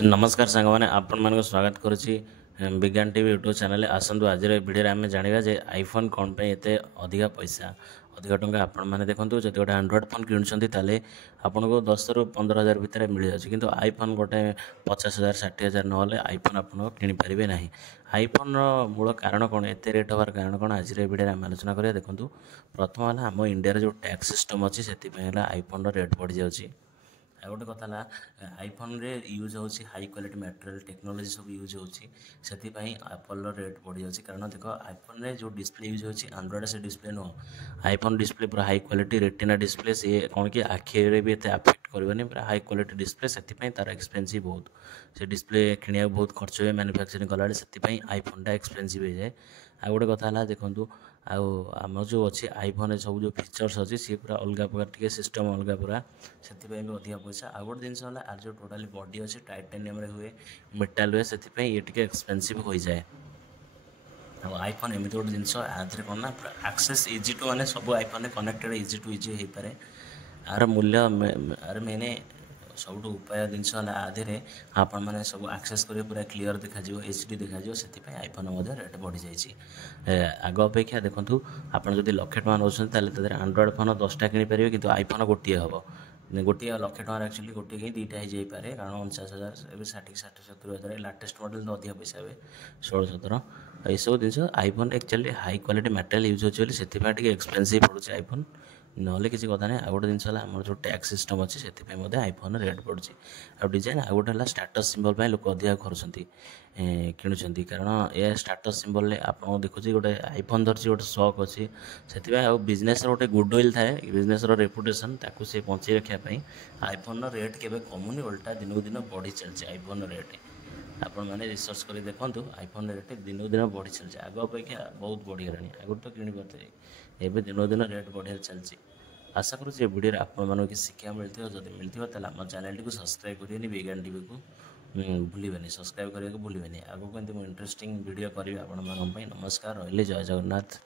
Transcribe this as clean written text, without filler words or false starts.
नमस्कार सांग मैंने आपण मान स्वागत करुच्ची विज्ञान टीवी यूट्यूब चैनल आसतु आज भिडियो आम जाना जे आईफोन कौन पे एते अधिका पैसा अधिक टंका आपण मैंने देखो जब गोटे एंड्रॉइड फोन किणुंट आपन को 10 ରୁ 15,000 भितर मिल जाए कि आईफोन गोटे 50,000 60,000 ना आईफोन आप किपारे ना। आईफोन मूल कारण कौन एत रेट हबार कारण कौन आज भिडियो आम आलोचना करिया। देखो प्रथम है आम इंडिया जो टैक्स सिस्टम अच्छी से आईफोन रेट बढ़ी जाऊँगी। आ गोटे कथा आईफोन रे यूज हो हाई क्वालिटी मटेरियल टेक्नोलोजी सब यूज होती एप्पल रेट बढ़ी जाऊँगी। कारण देख आईफोन रे जो डिस्प्ले यूज होती एंड्रॉइड से डिस्प्ले नुह आईफोन डिस्प्ले पूरा हाई क्वालिटी रेटिना डिस्प्ले सी कौन कि आखि भी एत आफेक्ट करनी पूरा हाई क्वालिटी डिस्प्ले से तार एक्सपेंसिव बहुत से डिस्प्ले किणा बहुत खर्च हुए मैन्युफैक्चरिंग कला से आईफोन एक्सपेंसिव हो जाए। आ गोटे कथा देखूँ आम जो अच्छे आईफोन सब जो फीचर्स अच्छी सी पूरा अलग प्रकार टी सिस्टम अलग पूरा से भी अधिक पैसा। आ गोटे जिन आर जो टोटाली बॉडी अच्छे टाइटेनियम हुए मेटाल हुए से ये टी एक्सपेंसिव हो जाए। आईफोन एमती गोटे जिन आधे कौन ना एक्सेस इजी टू मैंने सब iPhone connected easy to easy हो पाए। आर मूल्य आर मेने सब उपाय जिनस आधे आपण मैंने सब एक्सेस करेंगे पूरा क्लीयर देखा HD देखा से आईफोन रेट बढ़ी जाइए। आग अपेक्षा देखूँ आप लक्षे टଙ୍କା नौकर एंड्रॉइड फोन 10टा किनीपर कि आईफोन गोटे हम गोटे लक्षे टकर एक्चुअली गोटे कहीं 2टा हो जाए कारण 49,000 ए 60-70,000 लाटेस्ट मॉडल तो अधिक पैसा हे 16-17 ये सब जिन iPhone actually high quality material use होती से एक्सपेंसिव पड़ुचे आईफोन ना किसी कथा नहीं। आ गोटे जिन आम जो टैक्स सिस्टम अच्छी से आईफोन रेट पड़ुची। आ डिजाइन आ गोटे है स्टाटस सिंबल लोक अधिक करुँच किणुंट कारण ये स्टाटस सिंबल आप देखुची गोटे आईफोन धरती गोटे शौक अच्छी से बिजनेस गोटे गुडविल थाए बिजनेस रेपुटेशन ताकू से बचाई रखापी आईफोन रेट के कमुनी उल्टा दिन को दिन बढ़ी चलती आईफोन रेट आपण मैंने रिसर्च कर देखूँ आईफोन रेट दिन को दिन बढ़ी चलती आग अपेक्षा बहुत बढ़ीगला आगुरी तो किणी पारे एवं दिन को दिन रेट बढ़िया चलती। आशा करूँ ये वीडियो आपको कि शिक्षा मिलती जब मिलती आम चैनल को सब्सक्राइब करेंगे विज्ञान टीवी को भूलें सब्सक्राइब करने को भूलें आगे इंटरेस्टिंग वीडियो करी आपण। नमस्कार रही जय जगन्नाथ।